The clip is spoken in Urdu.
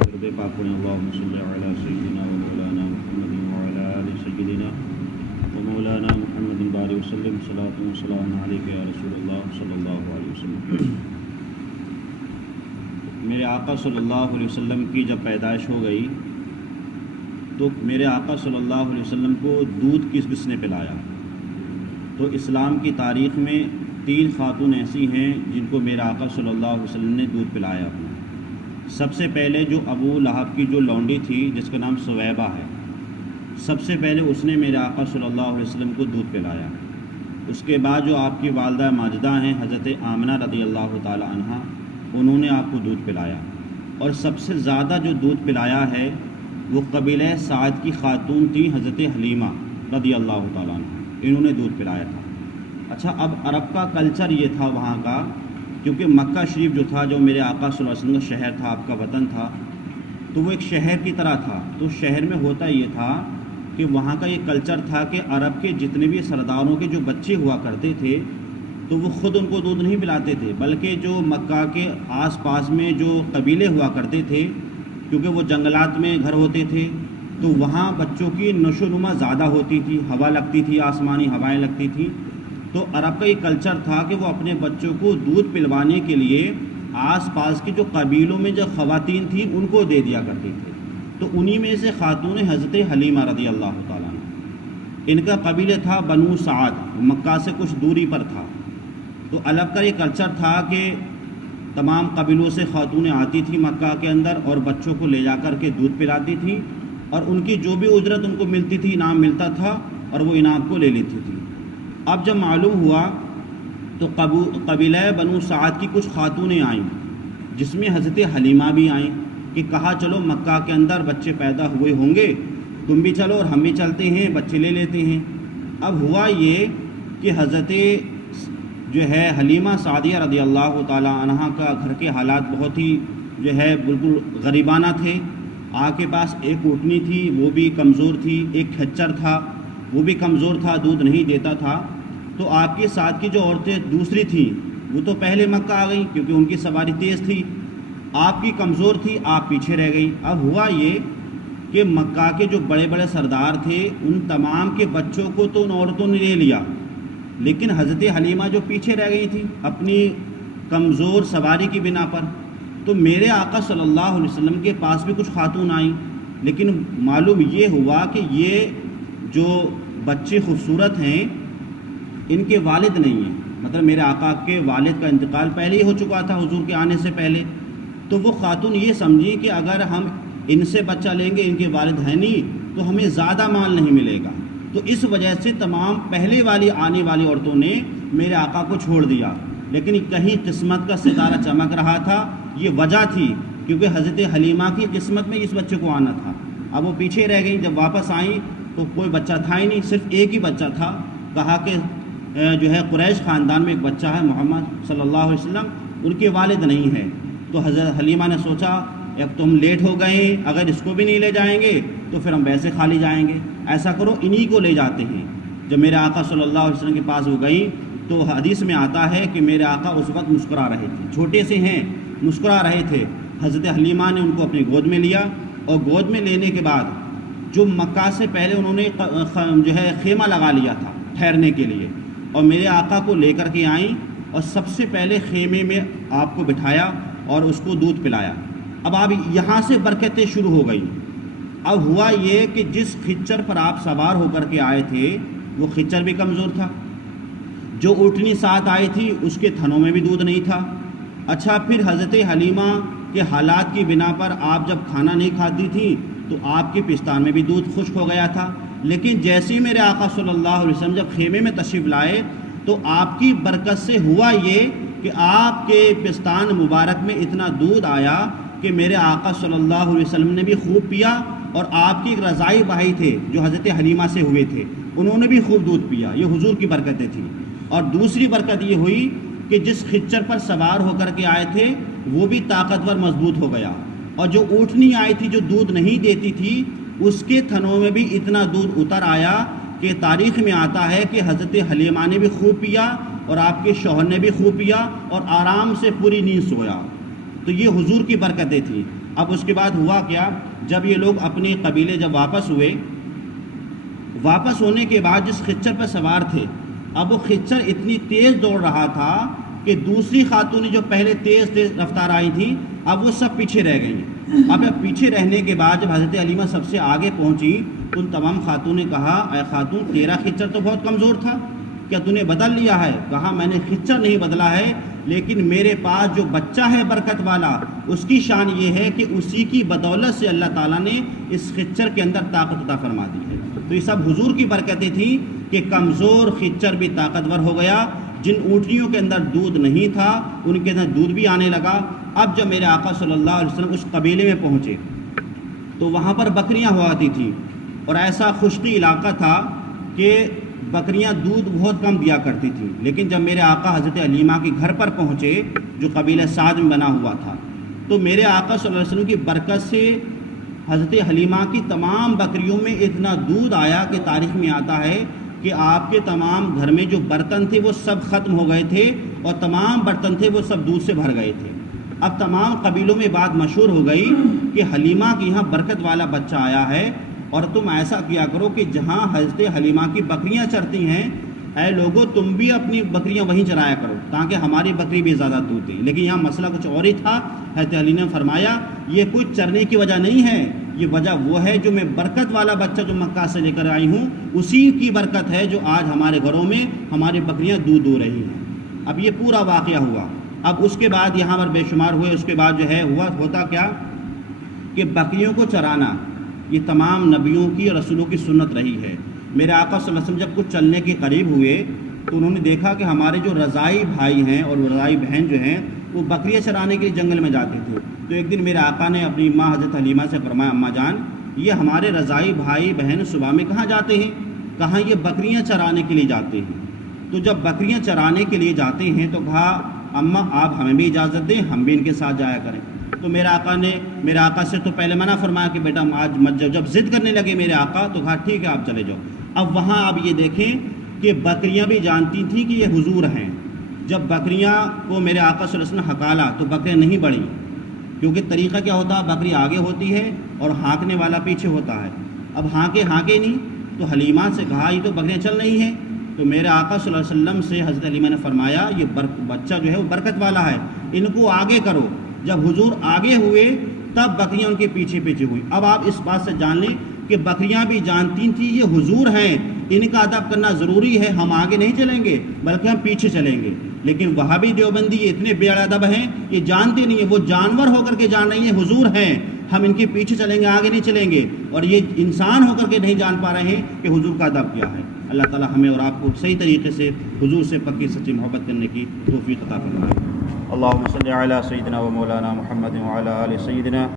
درود پاک پڑھیں اللہم صلی علی سیدنا و مولانا محمد و علی آل سیدنا و مولانا محمد بارک وسلم صلاۃ و سلام علیک یا رسول اللہ صلی اللہ علیہ وسلم۔ میرے آقا صلی اللہ علیہ وسلم کی جب پیدائش ہو گئی تو میرے آقا صلی اللہ علیہ وسلم کو دودھ کس نے پلایا؟ تو اسلام کی تاریخ میں 3 خاتون ایسی ہیں جن کو میرے آقا صلی اللہ علیہ وسلم نے دودھ پلایا ہوا۔ سب سے پہلے جو ابو لہب کی جو لونڈی تھی جس کا نام سویبہ ہے، سب سے پہلے اس نے میرے آقا صلی اللہ علیہ وسلم کو دودھ پلایا۔ اس کے بعد جو آپ کی والدہ ماجدہ ہیں حضرت آمنہ رضی اللہ تعالی عنہ، انہوں نے آپ کو دودھ پلایا۔ اور سب سے زیادہ جو دودھ پلایا ہے وہ قبیلہ سعد کی خاتون تھی حضرت حلیمہ رضی اللہ تعالیٰ عنہ، انہوں نے دودھ پلایا تھا۔ اچھا، اب عرب کا کلچر یہ تھا وہاں کا، کیونکہ مکہ شریف جو تھا، جو میرے آقا صلی اللہ علیہ وسلم کا شہر تھا، آپ کا وطن تھا، تو وہ ایک شہر کی طرح تھا۔ تو شہر میں ہوتا یہ تھا کہ وہاں کا یہ کلچر تھا کہ عرب کے جتنے بھی سرداروں کے جو بچے ہوا کرتے تھے تو وہ خود ان کو دودھ نہیں پلاتے تھے، بلکہ جو مکہ کے آس پاس میں جو قبیلے ہوا کرتے تھے، کیونکہ وہ جنگلات میں گھر ہوتے تھے، تو وہاں بچوں کی نشو و نما زیادہ ہوتی تھی، ہوا لگتی تھی، آسمانی ہوائیں لگتی تھیں۔ تو عرب کا یہ کلچر تھا کہ وہ اپنے بچوں کو دودھ پلوانے کے لیے آس پاس کی جو قبیلوں میں جو خواتین تھیں ان کو دے دیا کرتی تھے۔ تو انہی میں سے خاتون حضرت حلیمہ رضی اللہ تعالیٰ عنہ، ان کا قبیلہ تھا بنو سعد، مکہ سے کچھ دوری پر تھا۔ تو عرب کا یہ کلچر تھا کہ تمام قبیلوں سے خاتونیں آتی تھیں مکہ کے اندر اور بچوں کو لے جا کر کے دودھ پلاتی تھیں، اور ان کی جو بھی اجرت ان کو ملتی تھی، انعام ملتا تھا، اور وہ انعام کو لے لیتی تھی۔ اب جب معلوم ہوا تو قبیلہ بنو سعد کی کچھ خاتونیں آئیں، جس میں حضرت حلیمہ بھی آئیں، کہ کہا چلو مکہ کے اندر بچے پیدا ہوئے ہوں گے، تم بھی چلو اور ہم بھی چلتے ہیں، بچے لے لیتے ہیں۔ اب ہوا یہ کہ حضرت جو ہے حلیمہ سعدیہ رضی اللہ تعالی عنہ کا گھر کے حالات بہت ہی جو ہے بالکل غریبانہ تھے۔ آپ کے پاس ایک اونٹنی تھی، وہ بھی کمزور تھی، ایک کھچر تھا، وہ بھی کمزور تھا، دودھ نہیں دیتا تھا۔ تو آپ کے ساتھ کی جو عورتیں دوسری تھیں وہ تو پہلے مکہ آ گئیں کیونکہ ان کی سواری تیز تھی، آپ کی کمزور تھی، آپ پیچھے رہ گئی۔ اب ہوا یہ کہ مکہ کے جو بڑے بڑے سردار تھے ان تمام کے بچوں کو تو ان عورتوں نے لے لیا، لیکن حضرت حلیمہ جو پیچھے رہ گئی تھی اپنی کمزور سواری کی بنا پر، تو میرے آقا صلی اللہ علیہ وسلم کے پاس بھی کچھ خاتون آئیں، لیکن معلوم یہ ہوا کہ یہ جو بچے خوبصورت ہیں ان کے والد نہیں ہیں، مطلب میرے آقا کے والد کا انتقال پہلے ہی ہو چکا تھا حضور کے آنے سے پہلے۔ تو وہ خاتون یہ سمجھی کہ اگر ہم ان سے بچہ لیں گے، ان کے والد ہیں نہیں، تو ہمیں زیادہ مال نہیں ملے گا۔ تو اس وجہ سے تمام پہلے والی آنے والی عورتوں نے میرے آقا کو چھوڑ دیا، لیکن کہیں قسمت کا ستارہ چمک رہا تھا، یہ وجہ تھی کیونکہ حضرت حلیمہ کی قسمت میں اس بچے کو آنا تھا۔ اب وہ پیچھے رہ گئیں، جب واپس آئیں تو کوئی بچہ تھا ہی نہیں، صرف ایک ہی بچہ تھا۔ کہا کہ جو ہے قریش خاندان میں ایک بچہ ہے محمد صلی اللہ علیہ وسلم، ان کے والد نہیں ہے۔ تو حضرت حلیمہ نے سوچا اب تو ہم لیٹ ہو گئے ہیں، اگر اس کو بھی نہیں لے جائیں گے تو پھر ہم ویسے خالی جائیں گے، ایسا کرو انہی کو لے جاتے ہیں۔ جب میرے آقا صلی اللہ علیہ وسلم کے پاس وہ گئیں تو حدیث میں آتا ہے کہ میرے آقا اس وقت مسکرا رہے تھے، چھوٹے سے ہیں، مسکرا رہے تھے۔ حضرت حلیمہ نے ان کو اپنی گود میں لیا، اور گود میں لینے کے بعد جو مکہ سے پہلے انہوں نے جو ہے خیمہ لگا لیا تھا ٹھہرنے کے لیے، اور میرے آقا کو لے کر کے آئیں اور سب سے پہلے خیمے میں آپ کو بٹھایا اور اس کو دودھ پلایا۔ اب آپ یہاں سے برکتیں شروع ہو گئی۔ اب ہوا یہ کہ جس خچر پر آپ سوار ہو کر کے آئے تھے وہ خچر بھی کمزور تھا، جو اونٹنی ساتھ آئی تھی اس کے تھنوں میں بھی دودھ نہیں تھا۔ اچھا، پھر حضرت حلیمہ کے حالات کی بنا پر آپ جب کھانا نہیں کھاتی تھی تو آپ کے پستان میں بھی دودھ خشک ہو گیا تھا، لیکن جیسے ہی میرے آقا صلی اللہ علیہ وسلم جب خیمے میں تشریف لائے تو آپ کی برکت سے ہوا یہ کہ آپ کے پستان مبارک میں اتنا دودھ آیا کہ میرے آقا صلی اللہ علیہ وسلم نے بھی خوب پیا، اور آپ کی ایک رضائی بھائی تھے جو حضرت حلیمہ سے ہوئے تھے، انہوں نے بھی خوب دودھ پیا۔ یہ حضور کی برکتیں تھیں۔ اور دوسری برکت یہ ہوئی کہ جس خچر پر سوار ہو کر کے آئے تھے وہ بھی طاقتور مضبوط ہو گیا، اور جو اونٹنی آئی تھی جو دودھ نہیں دیتی تھی اس کے تھنوں میں بھی اتنا دودھ اتر آیا کہ تاریخ میں آتا ہے کہ حضرت حلیمہ نے بھی خوب پیا اور آپ کے شوہر نے بھی خوب پیا اور آرام سے پوری نیند سویا۔ تو یہ حضور کی برکتیں تھیں۔ اب اس کے بعد ہوا کیا، جب یہ لوگ اپنے قبیلے جب واپس ہوئے، واپس ہونے کے بعد جس خچر پر سوار تھے، اب وہ خچر اتنی تیز دوڑ رہا تھا کہ دوسری خاتونیں جو پہلے تیز رفتار آئی تھیں اب وہ سب پیچھے رہ گئیں۔ اب پیچھے رہنے کے بعد جب حضرت حلیمہ سب سے آگے پہنچی تو ان تمام خاتون نے کہا، اے خاتون تیرا خچر تو بہت کمزور تھا، کیا تو نے بدل لیا ہے؟ کہا میں نے خچر نہیں بدلا ہے، لیکن میرے پاس جو بچہ ہے برکت والا، اس کی شان یہ ہے کہ اسی کی بدولت سے اللہ تعالیٰ نے اس خچر کے اندر طاقت عطا فرما دی ہے۔ تو یہ سب حضور کی برکتیں تھیں کہ کمزور خچر بھی طاقتور ہو گیا، جن اونٹنیوں کے اندر دودھ نہیں تھا ان کے اندر دودھ بھی آنے لگا۔ اب جب میرے آقا صلی اللہ علیہ وسلم اس قبیلے میں پہنچے تو وہاں پر بکریاں ہوا آتی تھیں، اور ایسا خشکی علاقہ تھا کہ بکریاں دودھ بہت کم دیا کرتی تھیں۔ لیکن جب میرے آقا حضرت حلیمہ کے گھر پر پہنچے جو قبیلہ سعد میں بنا ہوا تھا، تو میرے آقا صلی اللہ علیہ وسلم کی برکت سے حضرت حلیمہ کی تمام بکریوں میں اتنا دودھ آیا کہ تاریخ میں آتا ہے کہ آپ کے تمام گھر میں جو برتن تھے وہ سب ختم ہو گئے تھے، اور تمام برتن تھے وہ سب دودھ سے بھر گئے تھے۔ اب تمام قبیلوں میں بات مشہور ہو گئی کہ حلیمہ کے یہاں برکت والا بچہ آیا ہے، اور تم ایسا کیا کرو کہ جہاں حضرت حلیمہ کی بکریاں چرتی ہیں، اے لوگو تم بھی اپنی بکریاں وہیں چرایا کرو تاکہ ہماری بکری بھی زیادہ دودھ دے۔ لیکن یہاں مسئلہ کچھ اور ہی تھا۔ حضرت علی نے فرمایا یہ کوئی چرنے کی وجہ نہیں ہے، یہ وجہ وہ ہے جو میں برکت والا بچہ جو مکہ سے لے کر آئی ہوں اسی کی برکت ہے جو آج ہمارے گھروں میں ہماری بکریاں دودھ دو رہی ہیں۔ اب یہ پورا واقعہ ہوا۔ اب اس کے بعد یہاں پر بے شمار ہوئے، اس کے بعد جو ہے ہوتا کیا کہ بکریوں کو چرانا یہ تمام نبیوں کی اور رسولوں کی سنت رہی ہے۔ میرے آقا صلی اللہ علیہ وسلم جب کچھ چلنے کے قریب ہوئے تو انہوں نے دیکھا کہ ہمارے جو رضائی بھائی ہیں اور رضائی بہن جو ہیں وہ بکریاں چرانے کے لیے جنگل میں جاتے تھے۔ تو ایک دن میرے آقا نے اپنی ماں حضرت حلیمہ سے فرمایا، اماں جان یہ ہمارے رضائی بھائی بہن صبح میں کہاں جاتے ہیں؟ کہاں یہ بکریاں چرانے کے لیے جاتے ہیں۔ تو جب بکریاں چرانے کے لیے جاتے ہیں تو کہا اماں آپ ہمیں بھی اجازت دیں، ہم بھی ان کے ساتھ جایا کریں۔ تو میرے آقا سے تو پہلے منع فرمایا کہ بیٹا آج مت جاؤ۔ جب ضد کرنے لگے میرے آقا تو کہا ٹھیک ہے آپ چلے جاؤ۔ اب وہاں آپ یہ دیکھیں کہ بکریاں بھی جانتی تھیں کہ یہ حضور ہیں۔ جب بکریاں کو میرے آقا صلی اللہ علیہ وسلم ہکالا تو بکریاں نہیں بڑھیں، کیونکہ طریقہ کیا ہوتا ہے بکری آگے ہوتی ہے اور ہانکنے والا پیچھے ہوتا ہے۔ اب ہانکے نہیں تو حلیمہ سے کہا یہ تو بکریاں چل رہی ہیں۔ تو میرے آقا صلی اللہ علیہ وسلم سے حضرت حلیمہ نے فرمایا یہ بچہ جو ہے وہ برکت والا ہے، ان کو آگے کرو۔ جب حضور آگے ہوئے تب بکریاں ان کے پیچھے ہوئی۔ اب آپ اس بات سے جان لیں کہ بکریاں بھی جانتی تھیں یہ حضور ہیں، ان کا ادب کرنا ضروری ہے، ہم آگے نہیں چلیں گے بلکہ ہم پیچھے چلیں گے۔ لیکن وہابی دیوبندی یہ اتنے بے ادب ہیں، یہ جانتے نہیں ہیں، وہ جانور ہو کر کے جان رہی ہیں حضور ہیں، ہم ان کے پیچھے چلیں گے آگے نہیں چلیں گے، اور یہ انسان ہو کر کے نہیں جان پا رہے ہیں کہ حضور کا ادب کیا ہے۔ اللہ تعالی ہمیں اور آپ کو صحیح طریقے سے حضور سے پکی سچی محبت کرنے کی توفیق عطا فرمائے۔ اللہم صلی علی سیدنا و مولانا محمد وعلی آل سیدنا